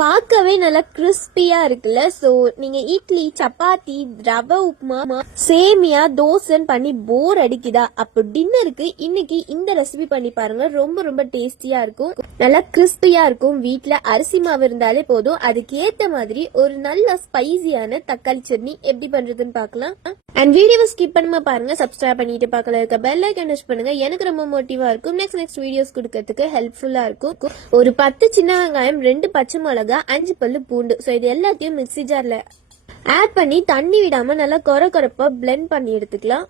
பார்க்கவே நல்லா கிறிஸ்பியா இருக்குல்ல. ஸோ நீங்க இட்லி சப்பாத்தி ரவை உப்புமா சேமியா தோசைன்னு பண்ணி போர் அடிக்குதா? அப்போ டின்னருக்கு இன்னைக்கு இந்த ரெசிபி பண்ணி பாருங்க. ரொம்ப ரொம்ப டேஸ்டியா இருக்கும். நல்லா கிறிஸ்பியா இருக்கும். வீட்டில் அரிசி மாவு இருந்தாலே போதும். அதுக்கு ஏத்த மாதிரி ஒரு நல்ல ஸ்பைசியான தக்காளி சட்னி எப்படி பண்றதுன்னு பார்க்கலாம். அண்ட் வீடியோவை ஸ்கிப் பண்ணாம பாருங்க. சப்ஸ்கிரைப் பண்ணிட்டு பார்க்கல இருக்க பெல் ஐக்கன் டச் பண்ணுங்க. எனக்கு ரொம்ப மோட்டிவா இருக்கும். நெக்ஸ்ட் நெக்ஸ்ட் வீடியோஸ் கொடுக்கறதுக்கு ஹெல்ப்ஃபுல்லா இருக்கும். ஒரு பத்து சின்ன வெங்காயம் ரெண்டு பச்சை மிளகா அஞ்சு பல்லு பூண்டு. ஸோ இது எல்லாத்தையும் மிக்ஸி ஜார்ல ஆட் பண்ணி தண்ணி விடாம நல்லா கொர கொரப்பா பிளெண்ட் பண்ணி எடுத்துக்கலாம்.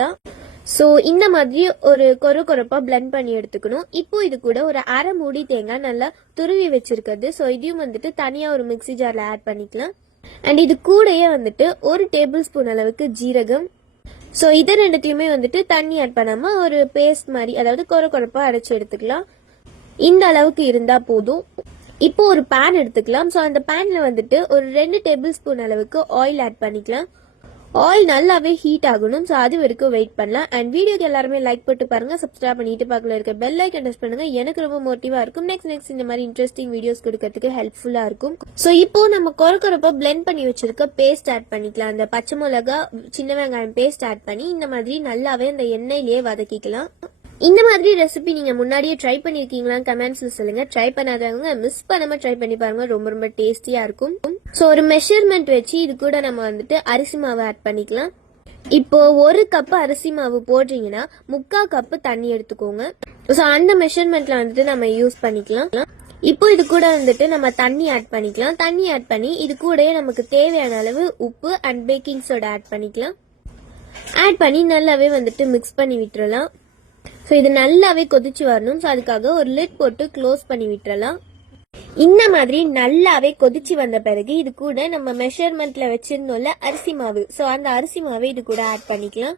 ஸோ இந்த மாதிரி ஒரு கொர கொரப்பா பிளெண்ட் பண்ணி எடுத்துக்கணும். இப்போ இது கூட ஒரு அரை மூடி தேங்காய் நல்லா துருவி வச்சிருக்கிறது. ஸோ இதையும் வந்துட்டு தனியா ஒரு மிக்ஸி ஜார்ல ஆட் பண்ணிக்கலாம். அண்ட் இது கூடயே வந்துட்டு ஒரு டேபிள் ஸ்பூன் அளவுக்கு ஜீரகம். ஸோ இதை ரெண்டுத்தையுமே வந்துட்டு தண்ணி ஆட் பண்ணாம ஒரு பேஸ்ட் மாதிரி அதாவது கொர கொரப்பா அரைச்சு எடுத்துக்கலாம். இந்த அளவுக்கு இருந்தா போதும். இப்போ ஒரு பேன் எடுத்துக்கலாம். ஸோ அந்த பேனில் வந்துட்டு ஒரு ரெண்டு டேபிள் ஸ்பூன் அளவுக்கு ஆயில் ஆட் பண்ணிக்கலாம். ஆயில் நல்லாவே ஹீட் ஆகணும். ஸோ அது வரைக்கும் வெயிட் பண்ணலாம். அண்ட் வீடியோக்கு எல்லாருமே லைக் போட்டு பாருங்க. சப்ஸ்கிரைப் பண்ணிட்டு பார்க்கல இருக்க பெல் ஐக்கன் டச் பண்ணுங்க. எனக்கு ரொம்ப மோட்டிவா இருக்கும். நெக்ஸ்ட் நெக்ஸ்ட் இந்த மாதிரி இன்ட்ரெஸ்டிங் வீடியோஸ் கொடுக்கறதுக்கு ஹெல்ப்ஃபுல்லா இருக்கும். ஸோ இப்போ நம்ம குறக்குறப்ப பிளெண்ட் பண்ணி வச்சிருக்க பேஸ்ட் ஆட் பண்ணிக்கலாம். அந்த பச்சை மிளகா சின்ன வெங்காயம் பேஸ்ட் ஆட் பண்ணி இந்த மாதிரி நல்லாவே அந்த எண்ணெயிலேயே வதக்கிக்கலாம். இந்த மாதிரி ரெசிபி நீங்க முன்னாடியே ட்ரை பண்ணிருக்கீங்களா கமெண்ட்ஸ்ல சொல்லுங்க. ட்ரை பண்ணாதவங்க மிஸ் பண்ணாம ட்ரை பண்ணி பாருங்க. ரொம்ப ரொம்ப டேஸ்டியா இருக்கும். ஸோ ஒரு மெஷர்மெண்ட் வச்சு இது கூட நம்ம வந்துட்டு அரிசி மாவு ஆட் பண்ணிக்கலாம். இப்போ ஒரு கப் அரிசி மாவு போடுறீங்கன்னா முக்கா கப்பு தண்ணி எடுத்துக்கோங்க. ஸோ அந்த மெஷர்மெண்ட்ல வந்துட்டு நம்ம யூஸ் பண்ணிக்கலாம். இப்போ இது கூட வந்துட்டு நம்ம தண்ணி ஆட் பண்ணிக்கலாம். தண்ணி ஆட் பண்ணி இது கூடயே நமக்கு தேவையான அளவு உப்பு அண்ட் பேக்கிங் சோடா ஆட் பண்ணிக்கலாம். ஆட் பண்ணி நல்லாவே வந்துட்டு மிக்ஸ் பண்ணி விட்டுறலாம். ஸோ இது நல்லாவே கொதிச்சு வரணும். ஸோ அதுக்காக ஒரு லிட் போட்டு க்ளோஸ் பண்ணி விட்டுறலாம். இந்த மாதிரி நல்லாவே கொதிச்சு வந்த பிறகு இது கூட நம்ம மெஷர்மெண்ட்ல வச்சிருந்தோம்ல அரிசி மாவு. ஸோ அந்த அரிசி மாவை இது கூட ஆட் பண்ணிக்கலாம்.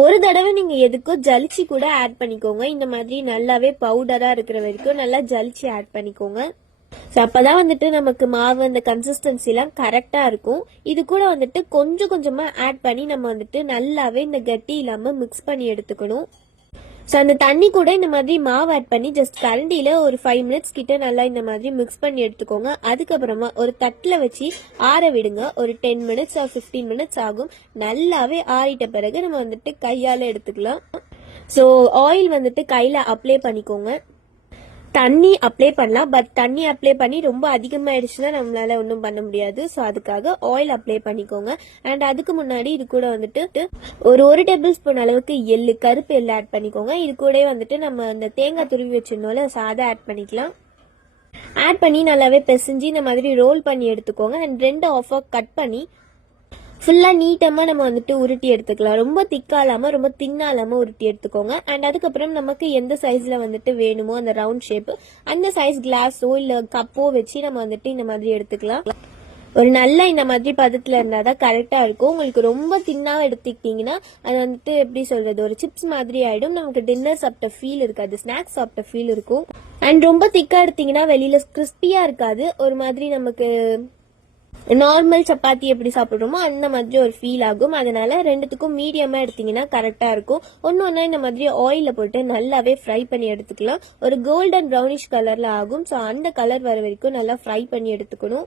ஒரு தடவை நீங்க எதுக்கோ ஜலிச்சு கூட ஆட் பண்ணிக்கோங்க. இந்த மாதிரி நல்லாவே பவுடரா இருக்கிற வரைக்கும் நல்லா ஜலிச்சு ஆட் பண்ணிக்கோங்க. ஸோ அப்பதான் வந்துட்டு நமக்கு மாவு அந்த கன்சிஸ்டன்சி எல்லாம் கரெக்டா இருக்கும். இது கூட வந்துட்டு கொஞ்சம் கொஞ்சமா ஆட் பண்ணி நம்ம வந்துட்டு நல்லாவே இந்த கட்டி இல்லாம மிக்ஸ் பண்ணி எடுத்துக்கணும். ஸோ அந்த தண்ணி கூட இந்த மாதிரி மாவு ஆட் பண்ணி ஜஸ்ட் கரண்டியில் ஒரு ஃபைவ் மினிட்ஸ் கிட்ட நல்லா இந்த மாதிரி மிக்ஸ் பண்ணி எடுத்துக்கோங்க. அதுக்கப்புறமா ஒரு தட்டில் வச்சு ஆற விடுங்க. ஒரு ten minutes or fifteen minutes ஆகும். நல்லாவே ஆறிட்ட பிறகு நம்ம வந்துட்டு கையால் எடுத்துக்கலாம். ஸோ ஆயில் வந்துட்டு கையில் அப்ளை பண்ணிக்கோங்க. தண்ணி அப்ளை பண்ணலாம். பட் தண்ணி அப்ளை பண்ணி ரொம்ப அதிகமாயிடுச்சுன்னா நம்மளால ஒன்றும் பண்ண முடியாது. ஸோ அதுக்காக ஆயில் அப்ளை பண்ணிக்கோங்க. அண்ட் அதுக்கு முன்னாடி இது கூட வந்துட்டு ஒரு ஒரு டேபிள் ஸ்பூன் அளவுக்கு எள்ளு கருப்பு எள்ளு ஆட் பண்ணிக்கோங்க. இது கூட வந்துட்டு நம்ம அந்த தேங்காய் துருவி வச்சிருந்தோம்ல சாதம் ஆட் பண்ணிக்கலாம். ஆட் பண்ணி நல்லாவே பிசைஞ்சு இந்த மாதிரி ரோல் பண்ணி எடுத்துக்கோங்க. அண்ட் ரெண்டு ஆஃபாக கட் பண்ணி ஃபுல்லாக நீட்டமாக நம்ம வந்துட்டு உருட்டி எடுத்துக்கலாம். ரொம்ப திக்காக இல்லாமல் ரொம்ப தின்னாக இல்லாமல் உருட்டி எடுத்துக்கோங்க. அண்ட் அதுக்கப்புறம் நமக்கு எந்த சைஸில் வந்துட்டு வேணுமோ அந்த ரவுண்ட் ஷேப்பு அந்த சைஸ் கிளாஸோ இல்லை கப்போ வச்சு நம்ம வந்துட்டு இந்த மாதிரி எடுத்துக்கலாம். ஒரு நல்ல இந்த மாதிரி பதத்தில் இருந்தால் தான் கரெக்டாக இருக்கும். உங்களுக்கு ரொம்ப தின்னாக எடுத்துக்கிட்டிங்கன்னா அது வந்துட்டு எப்படி சொல்கிறது ஒரு சிப்ஸ் மாதிரி ஆகிடும் நமக்கு டின்னர் சாப்பிட்ட ஃபீல் இருக்காது. ஸ்நாக்ஸ் சாப்பிட்ட ஃபீல் இருக்கும். அண்ட் ரொம்ப திக்காக எடுத்தீங்கன்னா வெளியில் கிறிஸ்பியாக இருக்காது. ஒரு மாதிரி நமக்கு நார்மல் சப்பாத்தி எப்படி சாப்பிட்றோமோ அந்த மாதிரி ஒரு ஃபீல் ஆகும். அதனால ரெண்டுத்துக்கும் மீடியமாக எடுத்தீங்கன்னா கரெக்டாக இருக்கும். ஒன்று ஒன்றா இந்த மாதிரி ஆயிலில் போட்டு நல்லாவே ஃப்ரை பண்ணி எடுத்துக்கலாம். ஒரு கோல்டன் ப்ரௌனிஷ் கலரில் ஆகும். ஸோ அந்த கலர் வர வரைக்கும் நல்லா ஃப்ரை பண்ணி எடுத்துக்கணும்.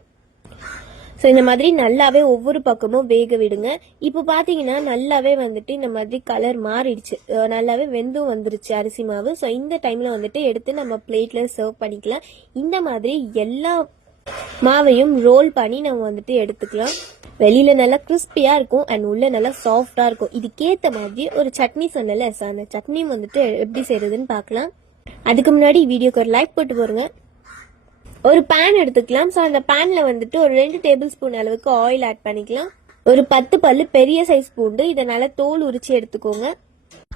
ஸோ இந்த மாதிரி நல்லாவே ஒவ்வொரு பக்கமும் வேக விடுங்க. இப்போ பார்த்தீங்கன்னா நல்லாவே வந்துட்டு இந்த மாதிரி கலர் மாறிடுச்சு. நல்லாவே வெந்தும் வந்துருச்சு அரிசி மாவு. ஸோ இந்த டைமில் வந்துட்டு எடுத்து நம்ம பிளேட்டில் சர்வ் பண்ணிக்கலாம். இந்த மாதிரி எல்லா மாவையும் ரோல் பண்ணி நம்ம வந்துட்டு எடுத்துக்கலாம். வெளியில நல்லா கிறிஸ்பியா இருக்கும் அண்ட் உள்ள நல்லா சாஃப்டா இருக்கும். இதுக்கேற்ற மாதிரி ஒரு சட்னி சொன்னல சார் அந்த சட்னி வந்துட்டு எப்படி செய்யறதுன்னு பார்க்கலாம். அதுக்கு முன்னாடி வீடியோக்கு ஒரு லைக் போட்டு போருங்க ஒரு பேன் எடுத்துக்கலாம். ஸோ அந்த பேன்ல வந்துட்டு ஒரு ரெண்டு டேபிள் ஸ்பூன் அளவுக்கு ஆயில் ஆட் பண்ணிக்கலாம். ஒரு பத்து பல்லு பெரிய சைஸ் பூண்டு இதை நல்லா தோல் உரிச்சு எடுத்துக்கோங்க.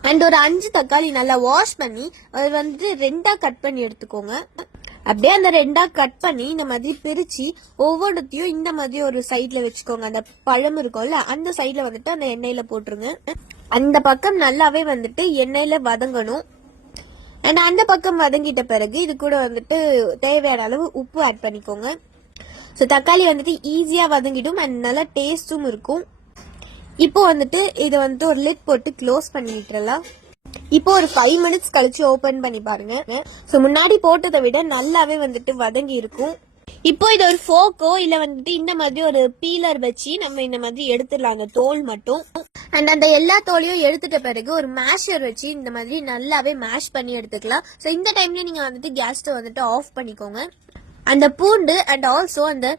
அண்ட் ஒரு அஞ்சு தக்காளி நல்லா வாஷ் பண்ணி அது வந்துட்டு ரெண்டா கட் பண்ணி எடுத்துக்கோங்க. அப்படியே அந்த ரெண்டா கட் பண்ணி இந்த மாதிரி பிரிச்சு ஒவ்வொன்றத்தையும் இந்த மாதிரி ஒரு சைட்ல வச்சுக்கோங்க. அந்த பழம் இருக்கும்ல அந்த சைட்ல வந்துட்டு அந்த எண்ணெயில போட்டுருங்க. அந்த பக்கம் நல்லாவே வந்துட்டு எண்ணெயில வதங்கணும். அண்ட் அந்த பக்கம் வதங்கிட்ட பிறகு இது கூட வந்துட்டு தேவையான அளவு உப்பு ஆட் பண்ணிக்கோங்க. ஸோ தக்காளி வந்துட்டு ஈஸியாக வதங்கிடும் அண்ட் நல்லா டேஸ்ட்டும் இருக்கும். இப்போ வந்துட்டு இதை வந்துட்டு ஒரு லிட் போட்டு க்ளோஸ் பண்ணி விட்டுறலாம் இப்போ ஒரு ஃபைவ் மினிட்ஸ் கழிச்சு ஓபன் பண்ணி பாருங்க. ஸோ முன்னாடி போட்டதை விட நல்லாவே வந்துட்டு வதங்கி இருக்கும். இப்போ இது ஒரு ஃபோக்கோ இல்ல வந்துட்டு இந்த மாதிரி ஒரு பீலர் வச்சு நம்ம இந்த மாதிரி எடுத்துடலாம். அந்த தோல் மட்டும். அண்ட் அந்த எல்லா தோலையும் எடுத்துட்ட பிறகு ஒரு மேஷர் வச்சு இந்த மாதிரி நல்லாவே மேஷ் பண்ணி எடுத்துக்கலாம். ஸோ இந்த டைம்ல நீங்க வந்துட்டு கேஸ்ட்டை வந்துட்டு ஆஃப் பண்ணிக்கோங்க. அந்த பூண்டு அண்ட் ஆல்சோ அந்த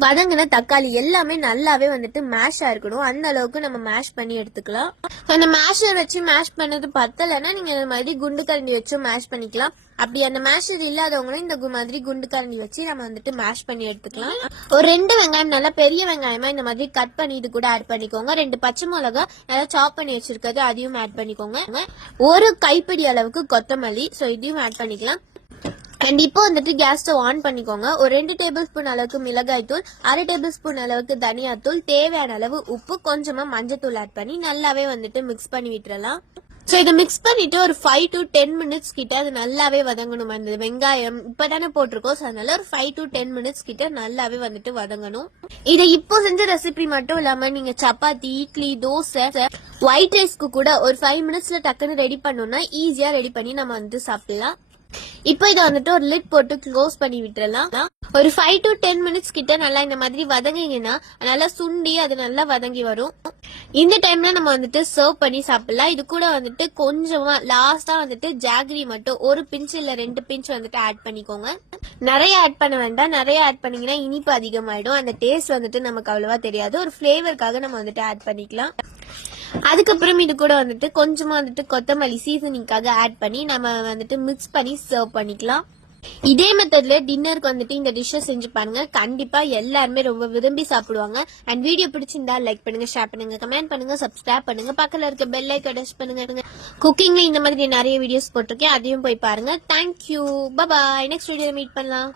வதங்கின தக்காளி எல்லாமே நல்லாவே வந்துட்டு மேஷ் ஆயிருக்கணும் அந்த அளவுக்கு நம்ம மேஷ் பண்ணி எடுத்துக்கலாம். அந்த மேஷர் வச்சு மேஷ் பண்ணது பத்தலைன்னா நீங்க இந்த மாதிரி குண்டு கரண்டி வச்சு மேஷ் பண்ணிக்கலாம். அப்படி அந்த மேஷர் இல்லாதவங்களும் இந்த கு- மாதிரி குண்டு கரண்டி வச்சு நம்ம வந்துட்டு மேஷ் பண்ணி எடுத்துக்கலாம். ஒரு ரெண்டு வெங்காயம் நல்லா பெரிய வெங்காயமா இந்த மாதிரி கட் பண்ணி இது கூட ஆட் பண்ணிக்கோங்க. ரெண்டு பச்சை மிளகா நல்லா சாப் பண்ணி வச்சிருக்கிறது அதையும் ஆட் பண்ணிக்கோங்க. ஒரு கைப்பிடி அளவுக்கு கொத்தமல்லி ஸோ இதையும் ஆட் பண்ணிக்கலாம். அண்ட் இப்போ வந்துட்டு கேஸ் ஸ்டவ் ஆன் பண்ணிக்கோங்க. ஒரு ரெண்டு டேபிள் ஸ்பூன் அளவுக்கு மிளகாய் தூள் அரை டேபிள் ஸ்பூன் அளவுக்கு தனியாத்தூள் தேவையான அளவு உப்பு கொஞ்சமா மஞ்சத்தூள் ஆட் பண்ணி நல்லாவே வந்துட்டு மிக்ஸ் பண்ணி விட்டுறலாம். ஸோ இதை மிக்ஸ் பண்ணிட்டு ஒரு ஃபைவ் டு டென் மினிட்ஸ் கிட்ட அது நல்லாவே வதங்கணும். அந்த வெங்காயம் இப்பதானே போட்டிருக்கோம் ஸோ அதனால ஒரு ஃபைவ் டு டென் மினிட்ஸ் கிட்ட நல்லாவே வந்துட்டு வதங்கணும். இதை இப்போ செஞ்ச ரெசிபி மட்டும் இல்லாம நீங்க சப்பாத்தி இட்லி தோசை ஒயிட் ரைஸ்க்கு கூட ஒரு ஃபைவ் மினிட்ஸ்ல டக்குன்னு ரெடி பண்ணோம்னா ஈஸியா ரெடி பண்ணி நம்ம வந்து சாப்பிடலாம். இப்போ இதை வந்துட்டு ஒரு லிட் போட்டு க்ளோஸ் பண்ணி விட்டுறலாம். ஒரு ஃபைவ் டு டென் மினிட்ஸ் கிட்ட நல்லா இந்த மாதிரி வதங்கிங்கன்னா நல்லா சுண்டி அது நல்லா வதங்கி வரும். இந்த டைம்ல நம்ம வந்துட்டு சர்வ் பண்ணி சாப்பிடலாம். இது கூட வந்துட்டு கொஞ்சமா லாஸ்டா வந்துட்டு ஜாகரி மட்டும் ஒரு பிஞ்ச் இல்ல ரெண்டு பிஞ்ச் வந்துட்டு ஆட் பண்ணிக்கோங்க. நிறைய ஆட் பண்ண வேண்டாம். நிறைய ஆட் பண்ணீங்கன்னா இனிப்பு அதிகமாயிடும். அந்த டேஸ்ட் வந்துட்டு நமக்கு அவ்வளவா தெரியாது. ஒரு ஃபிளேவருக்காக நம்ம வந்துட்டு ஆட் பண்ணிக்கலாம். அதுக்கப்புறம் இது கூட வந்துட்டு கொஞ்சமா வந்துட்டு கொத்தமல்லி சீசனிங்காக ஆட் பண்ணி நம்ம வந்துட்டு மிக்ஸ் பண்ணி சர்வ் பண்ணிக்கலாம். இதே மெத்தட்ல டின்னருக்கு வந்துட்டு இந்த டிஷ்ஷை செஞ்சு பாருங்க. கண்டிப்பா எல்லாருமே ரொம்ப விரும்பி சாப்பிடுவாங்க. அண்ட் வீடியோ பிடிச்சிருந்தா லைக் பண்ணுங்க ஷேர் பண்ணுங்க கமெண்ட் பண்ணுங்க சப்ஸ்கிரைப் பண்ணுங்க. பக்கத்துல இருக்க பெல் ஐக்கன் டச் பண்ணுங்க குக்கிங்ல இந்த மாதிரி நிறைய வீடியோஸ் போட்டிருக்கேன். அதையும் போய் பாருங்க. Thank you bye bye next video meet பண்ணலாம்.